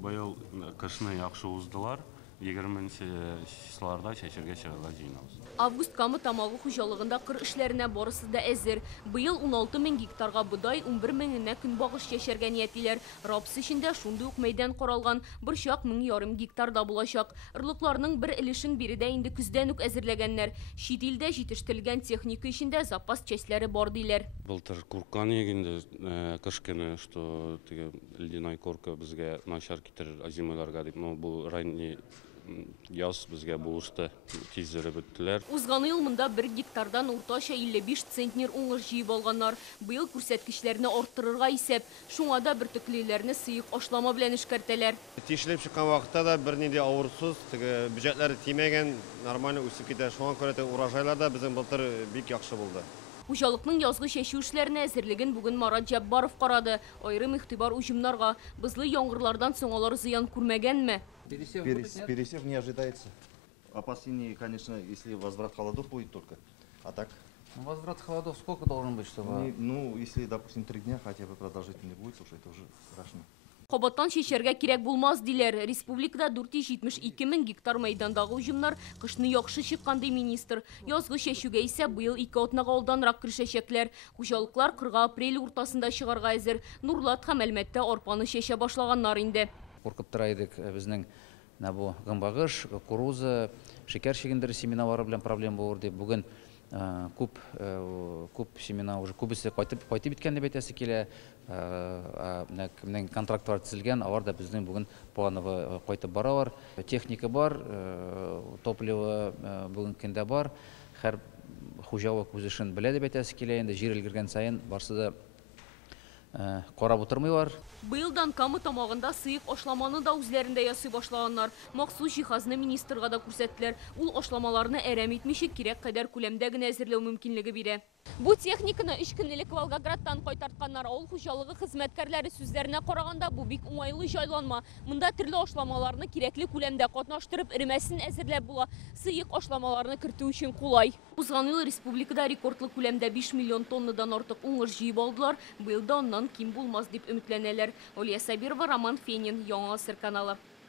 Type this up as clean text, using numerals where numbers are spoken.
Быйыл кышны яхшы уздылар. 20 числарда чәчәргә чыгарга җыенабыз. Август камы тамагы хуҗалыгында кыр эшләренә барысы да әзер. Быел 16 мең гектарга бодай, 11 меңенә көнбагыш чәчәргә ниятлиләр. Рапс эчендә шундый ук мәйдан каралган, 1,5 гектарда булачак. Ырлыкларның бер өлешен биредә инде күздән үк әзерләгәннәр. Чит илдә җитештерелгән техника эчендә запас частьләре бар диләр. Былтыр куркан егенде кыш көне, что ледяной корка безгә начар китерер зималарга дип, но бу ранний яз безгә булышты, тизләре беттеләр. Узган ел монда 1 гектардан уртача 55 центнер уңыш җыеп алганнар. Быел күрсәткечләрне арттырырга исәп, шуңа да бөртеклеләрне сыек ашлама белән эшкәртәләр. Тишелеп чыккан вакытта да бернинди авырсыз, бюджетлары тимәгән, нормально үсеп китә. Шуңа күрә урожайлар да безнең былтыр бик яхшы булды. Хуҗалыкның язгы чәчү эшләренә әзерлеген бүген Марат Җаббаров карады. Аерым игътибар уҗымнарга. Бызлы яңгырлардан соң алар зыян күрмәгәнме? Пересев не ожидается. Опасений, конечно, если возврат холодов будет только. А так? Возврат холодов сколько должен быть, чтобы... Ну, если, допустим, 3 дня хотя бы продолжительный будет, слушай, это уже страшно. Кабаттан чәчәргә кирәк булмас диләр. Республикада 472 мең гектар мәйдандагы уҗымнар кышны яхшы чыккан ди министр. Язгы чәчүгә исә быел 2 атнага алданрак керешәчәкләр. Хуҗалыклар 40 апрель уртасында чыгарга әзер. Нурлат һәм Әлмәттә арпаны чәчә башлаганнар инде. Куркып тора идек, безнең бу гымбагыш, кукуруза, шекер чигендере семеналары белән проблема булыр дип. Бүген күп семена уже күбесе кайтып биткән дип әйтәсе килә. Кемнең контрактлар төзелгән, алар да безнең бүген плановы кайтып баралар. Техника бар, топливо бүген көндә бар. Һәр хуҗалык үз эшен белә дип әйтәсе килә. Инде җир илгергән саен барсы да карап утырмыйлар. Быелдан камы тамагында сыек ашламаны да үзләрендә ясый башлаганнар. Махсус җиһазны министрга да күрсәттеләр. Ул ашламаларны әрәм итмичә кирәк кадәр күләмдә генә әзерләү мөмкинлеге бирә. Бу техниканы 3 көнлек Волгоградтан кайтартканнар. Авыл хуҗалыгы хезмәткәрләре сүзләренә караганда, бу бик уңайлы җайланма. Монда төрле ашламаларны кирәкле күләмдә катнаштырып, эремәсен әзерләп була. Сыек ашламаларны кертү өчен кулай. Узган ел республикада рекордлы күләмдә 5 миллион тоннадан артык уңыш җыеп алдылар. Быел да оннан ким булмас дип өметләнәләр. Олия Сабирова, Роман Фенин, Яңа Гасыр каналы.